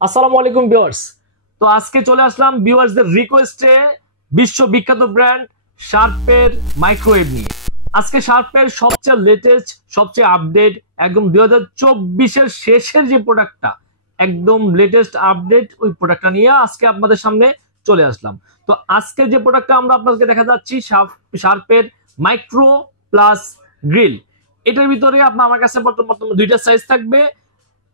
আসসালামু আলাইকুম ভিউয়ার্স। তো আজকে চলে আসলাম ভিউয়ার্সদের রিকোয়েস্টে বিশ্ববিখ্যাত ব্র্যান্ড শার্পের মাইক্রোওয়েভ নিয়ে। আজকে শার্পের সবচেয়ে লেটেস্ট, সবচেয়ে আপডেট, একদম 2024-এর শেষের যে প্রোডাক্টটা, একদম লেটেস্ট আপডেট ওই প্রোডাক্টটা নিয়ে আজকে আপনাদের সামনে চলে আসলাম। তো আজকে যে প্রোডাক্টটা আমরা আপনাদেরকে দেখা যাচ্ছি শার্পের মাইক্রো প্লাস গ্রিল। এটার ভিতরে আমার কাছে বর্তমানে দুইটা সাইজ থাকবে,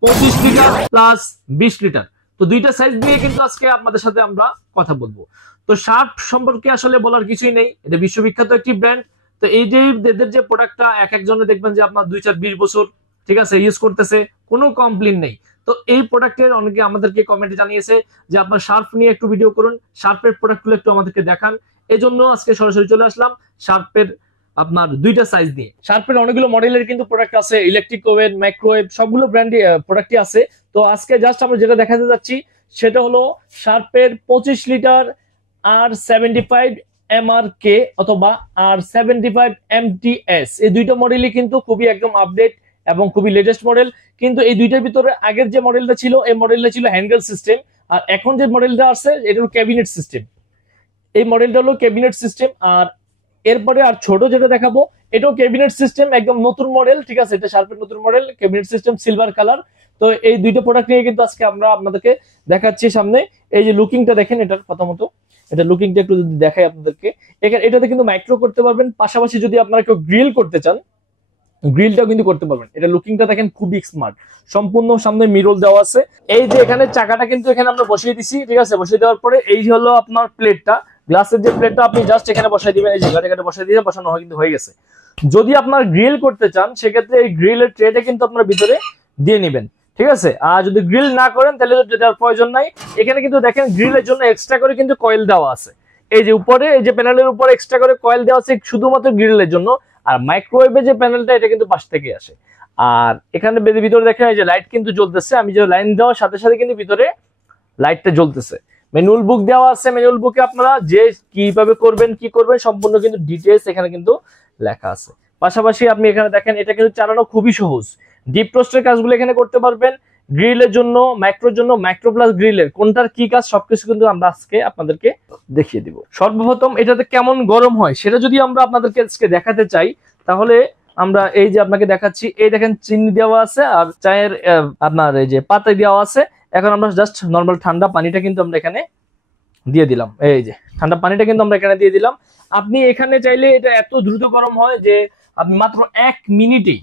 25 লিটার প্লাস 20 লিটার। তো দুইটা সাইজ দিয়ে কিন্তু আজকে আপনাদের সাথে আমরা কথা বলবো। তো শার্প সম্পর্কে আসলে বলার কিছুই নেই, এটা বিশ্ববিখ্যাত একটি ব্র্যান্ড। তো এই যে এদের যে প্রোডাক্টটা এক একজনে দেখবেন যে আপনার 2, 4, 20 বছর ঠিক আছে ইউজ করতেছে, কোনো কমপ্লেন নেই। তো এই প্রোডাক্টের অনেকে আমাদেরকে কমেন্টে জানিয়েছে যে আপনার শার্প নিয়ে একটু ভিডিও করুন, শার্পের প্রোডাক্টগুলো একটু আমাদেরকে দেখান। এই জন্য আজকে সরাসরি চলে আসলাম শার্পের আপনার দুইটা সাইজ নিয়ে। শার্পের অনেকগুলো মডেলের কিন্তু প্রোডাক্ট আছে, ইলেকট্রিক ওভেন, মাইক্রোওয়েভ, সবগুলো ব্র্যান্ড প্রোডাক্টই আছে। তো আজকে জাস্ট আমরা যেটা দেখাতে যাচ্ছি সেটা হলো শার্পের 25 লিটার R75MRK অথবা R75MTS। এই দুইটা মডেলই কিন্তু খুবই একদম আপডেট এবং খুবই লেটেস্ট মডেল। কিন্তু এই দুইটার ভিতরে আগের যে মডেলটা ছিল, এই মডেলটা ছিল হ্যান্ডেল সিস্টেম, আর এখন যে মডেলটা আছে এটা হলো ক্যাবিনেট সিস্টেম। এই মডেলটা হলো ক্যাবিনেট সিস্টেম। আর এরপরে আর ছোট যেটা দেখাবো এটাও ক্যাবিনেট সিস্টেম, একদম নতুন মডেল, ঠিক আছে, এটা শার্পের নতুন model, cabinet system silver colour. তো এই দুইটা প্রোডাক্ট নিয়ে কিন্তু আজকে আমরা আপনাদেরকে দেখাচ্ছি সামনে। এই যে লুকিংটা দেখেন, এটার প্রথমত এটা লুকিংটা একটু যদি দেখাই আপনাদেরকে, এখানে এটাতে কিন্তু মাইক্রো করতে পারবেন, পাশাপাশি যদি আপনারা কেউ গ্রিল করতে চান গ্রিলটাও কিন্তু করতে পারবেন। এটা লুকিংটা দেখেন খুবই স্মার্ট, সম্পূর্ণ সামনে মিরর দেওয়া আছে। এই যে এখানে চাকাটা কিন্তু এখানে আমরা বসিয়ে দিছি, ঠিক আছে, বসিয়ে দেওয়ার পরে এই হলো আপনার প্লেটটা, গ্লাসের যে প্লেটটা আপনি জাস্ট এখানে বসাই দিবেন, এই জায়গাটা এখানে বসাই দিয়ে বসানো কিন্তু হয়ে গেছে। যদি আপনার গ্রিল করতে চান সেক্ষেত্রে এই গ্রিলের ট্রেটা কিন্তু আপনার ভিতরে দিয়ে নেবেন, ঠিক আছে। আর যদি গ্রিল না করেন তাহলে দেওয়ার প্রয়োজন নাই। এখানে কিন্তু দেখেন গ্রিলের জন্য এক্সট্রা করে কিন্তু কয়েল দেওয়া আছে, এই যে উপরে, এই যে প্যানেলের উপরে এক্সট্রা করে কয়েল দেওয়া আছে শুধুমাত্র গ্রিলের জন্য। আর মাইক্রোওয়েভের যে প্যানেলটা এটা কিন্তু পাশ থেকে আসে। আর এখানে ভিতরে দেখেন এই যে লাইট কিন্তু জ্বলতেছে, আমি যে লাইন দেওয়ার সাথে সাথে কিন্তু ভিতরে লাইটটা জ্বলতেছে। ম্যানুয়াল বুক দেওয়া আছে, ম্যানুয়াল বুকে আপনারা যে কিভাবে করবেন কি করবেন সম্পূর্ণ কিন্তু ডিটেইলস এখানে কিন্তু লেখা আছে। পাশাপাশি আপনি এখানে দেখেন এটা কিন্তু চালানো খুবই সহজ, ডিপ রোস্টের কাজগুলো এখানে করতে পারবেন। গ্রিলের জন্য, মাইক্রোর জন্য, মাইক্রো প্লাস গ্রিলের কোনটার কি কাজ সবকিছু কিন্তু আমরা আজকে আপনাদেরকে দেখিয়ে দিব। সর্বপ্রথম এটাতে কেমন গরম হয় সেটা যদি আমরা আপনাদেরকে আজকে দেখাতে চাই, তাহলে আমরা এই যে আপনাকে দেখাচ্ছি, এই দেখেন চিনি দেওয়া আছে আর চায়ের আপনার এই যে পাতা দেওয়া আছে। এখন আমরা জাস্ট নর্মাল ঠান্ডা পানিটা কিন্তু আমরা এখানে দিয়ে দিলাম, এই যে ঠান্ডা পানিটা কিন্তু আমরা এখানে দিয়ে দিলাম। আপনি এখানে চাইলে এটা এত দ্রুত গরম হয় যে আপনি মাত্র 1 মিনিটে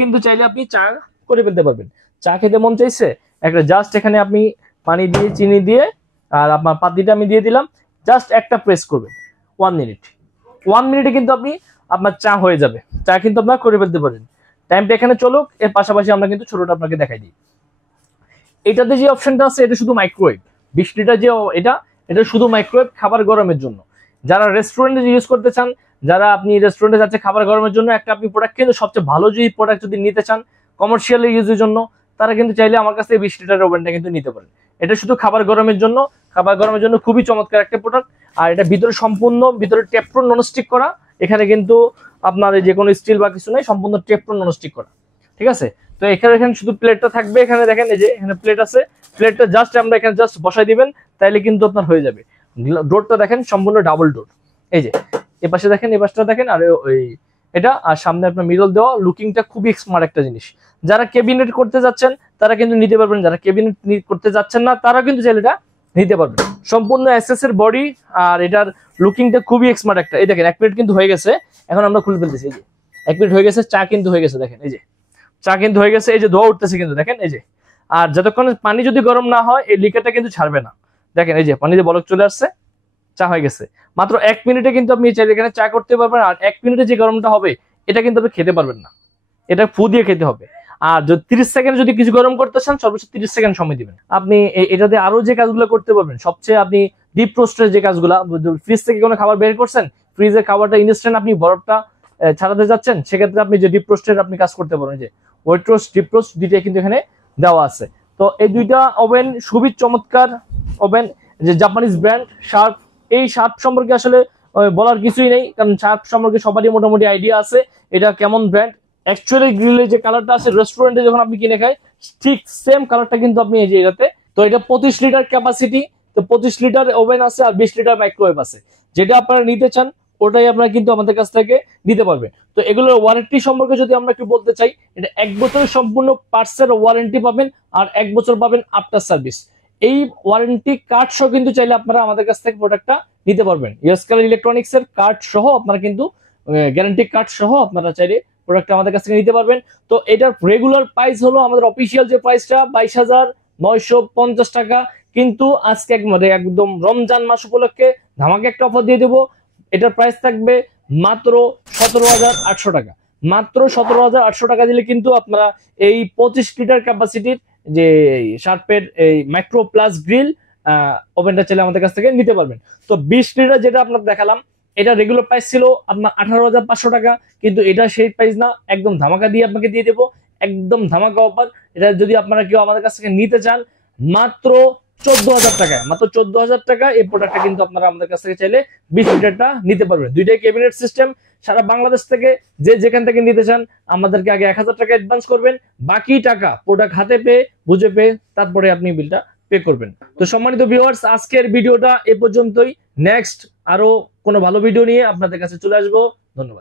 কিন্তু চাইলে আপনি চা করে ফেলতে পারবেন। চা খেতে মন চাইছে, একটা জাস্ট এখানে আপনি পানি দিয়ে চিনি দিয়ে আর আপনার পাতিটা আমি দিয়ে দিলাম, জাস্ট একটা প্রেস করবেন, 1 মিনিটে কিন্তু আপনি আপনার চা হয়ে যাবে। চা কিন্তু আপনার করে ফেলতে পারেন। টাইমটা এখানে চলুক, এর পাশাপাশি আমরা কিন্তু ছোটটা আপনাকে দেখাই দিই। এটাতে যে অপশনটা আছে এটা শুধু মাইক্রোওয়েভ, 20 লিটার যে এটা শুধু মাইক্রোওয়েভ, খাবার গরমের জন্য। যারা রেস্টুরেন্টে ইউজ করতে চান, যারা আপনি রেস্টুরেন্টে যাচ্ছে খাবার গরমের জন্য একটা আপনি প্রোডাক্ট, কিন্তু সবচেয়ে ভালো যদি প্রোডাক্ট যদি নিতে চান কমার্শিয়াল ইউজের জন্য, তারা কিন্তু চাইলে আমার কাছ থেকে 20 লিটারের ওভেনটা কিন্তু নিতে পারেন। এটা শুধু খাবার গরমের জন্য, খাবার গরমের জন্য খুবই চমৎকার একটা প্রোডাক্ট। আর এটা ভিতরে সম্পূর্ণ ভিতরে টেফলন ননস্টিক করা, এখানে কিন্তু আপনার যে কোনো স্টিল বা কিছু নেই, সম্পূর্ণ টেফলন ননস্টিক করা, ঠিক আছে। তো এখানে শুধু প্লেটটা থাকবে, এখানে দেখেন এই যে এখানে প্লেট আছে, প্লেটটা জাস্ট আমরা এখানে জাস্ট বসাই দিবেন, তাইলে কিন্তু আপনার হয়ে যাবে। ডোরটা দেখেন সম্পূর্ণ ডাবল ডোর, এই যে এই পাশে দেখেন, এই পাশটা দেখেন, আর ওই এটা, আর সামনে আপনার মিরর দেওয়া, লুকিংটা খুবই স্মার্ট একটা জিনিস। যারা ক্যাবিনেট করতে যাচ্ছেন তারা কিন্তু নিতে পারবেন, যারা ক্যাবিনেট করতে যাচ্ছেন না তারা কিন্তু চাইলে এটা নিতে পারবেন। সম্পূর্ণ এসএস এর বডি, আর এটার লুকিংটা খুবই স্মার্ট একটা। এই দেখেন 1 প্লেট কিন্তু হয়ে গেছে, এখন আমরা খুলে ফেলতেছি, এই যে 1 প্লেট হয়ে গেছে, চা কিন্তু হয়ে গেছে, দেখেন এই যে চা কিন্তু হয়ে গেছে, এই যে ধোয়া উঠতেছে কিন্তু দেখেন এই যে। আর যতক্ষণ পানি যদি গরম না হয় এই লিকারটা কিন্তু ছাড়বে না, দেখেন এই যে পানিতে বলক চলে আসছে, চা হয়ে গেছে। মাত্র 1 মিনিটে কিন্তু আপনি চাইলে এখানে চা করতে পারবেন। আর 1 মিনিটে যে গরমটা হবে এটা কিন্তু আপনি খেতে পারবেন না, এটা ফু দিয়ে খেতে হবে। আর যদি 30 সেকেন্ড যদি কিছু গরম করতে চান সর্বোচ্চ 30 সেকেন্ড সময় দিবেন। আপনি এটাতে আরো যে কাজগুলো করতে পারবেন, সবচেয়ে আপনি ডিপ রোস্টের যে কাজগুলো, ফ্রিজ থেকে কোনো খাবার বের করছেন, ফ্রিজের খাবারটা ইনস্ট্যান্ট আপনি বরফটা ছাড়াতে যাচ্ছেন, সেক্ষেত্রে আপনি যে ডিপ রোস্টের আপনি কাজ করতে পারেন, যে ওয়েট রোস্ট, ডিপ রোস্ট দুইটাই কিন্তু এখানে দেওয়া আছে। তো এই দুইটা ওভেন খুবই চমৎকার ওভেন, যে জাপানিজ ব্র্যান্ড শার্প। এই শার্প সম্পর্কে আসলে বলার কিছুই নেই, কারণ শার্প সম্পর্কে সবারই মোটামুটি আইডিয়া আছে এটা কেমন ব্র্যান্ড। অ্যাকচুয়ালি গ্রিলের যে কালারটা আছে রেস্টুরেন্টে যখন আপনি কিনে খাই ঠিক সেম কালারটা কিন্তু আপনি এই যে এটাতে তো এটা 25 লিটার ক্যাপাসিটি, তো 25 লিটার ওভেন আছে আর 20 লিটার মাইক্রোওয়েভ আছে। যেটা আপনারা নিতে চান ওটাই আপনারা কিন্তু আমাদের কাছ থেকে নিতে পারবেন। তো এগুলোর ওয়ারেন্টি সম্পর্কে যদি আমরা একটু বলতে চাই, এটা 1 বছরের সম্পূর্ণ পার্টসের ওয়ারেন্টি পাবেন আর 1 বছর পাবেন আফটার সার্ভিস। এই ওয়ারেন্টি কার্ড সহ কিন্তু চাইলে আপনারা আমাদের কাছ থেকে প্রোডাক্টটা নিতে পারবেন। ইউএসকেল ইলেকট্রনিক্স এর কার্ড সহ আপনারা কিন্তু গ্যারান্টি কার্ড সহ আপনারা চাইলে প্রোডাক্টটা আমাদের কাছ থেকে নিতে পারবেন। তো এটার রেগুলার প্রাইস হলো আমাদের অফিসিয়াল যে প্রাইসটা 22,950 টাকা, কিন্তু আজকে একদম রমজান মাস উপলক্ষে ধামাকে একটা অফার দিয়ে দেবো। এটার প্রাইস থাকবে মাত্র 17,800 টাকা। মাত্র 17,800 টাকা দিলে কিন্তু আপনারা এই 25 লিটার ক্যাপাসিটির যে শার্পের এই মাইক্রো প্লাস গ্রিল ওভেনটা চাইলে আমাদের কাছ থেকে নিতে পারবেন। তো 20 লিটার যেটা আপনার দেখালাম, এটা রেগুলার প্রাইস ছিল আপনার 18,500 টাকা, কিন্তু এটা সেই প্রাইস না, একদম ধামাকা দিয়ে আপনাকে দিয়ে দেবো, একদম ধামাকা অফার। এটা যদি আপনারা কেউ আমাদের কাছ থেকে নিতে চান মাত্র 14,000 টাকায়, মাত্র 14,000 টাকা এই প্রোডাক্টটা কিন্তু আপনারা আমাদের কাছ থেকে চাইলে 20 লিটারটা নিতে পারবেন। দুইটাই ক্যাবিনেট সিস্টেম। সারা বাংলাদেশ থেকে যে যেখান থেকে নিতে চান আমাদেরকে আগে 1,000 টাকা অ্যাডভান্স করবেন, বাকি টাকা প্রোডাক্ট হাতে পেয়ে বুঝে পেয়ে তারপরে আপনি বিলটা পে করবেন। তো সম্মানিত ভিউয়ার্স, আজকের ভিডিওটা এ পর্যন্তই। নেক্সট আরো কোনো ভালো ভিডিও নিয়ে আপনাদের কাছে চলে আসবো। ধন্যবাদ।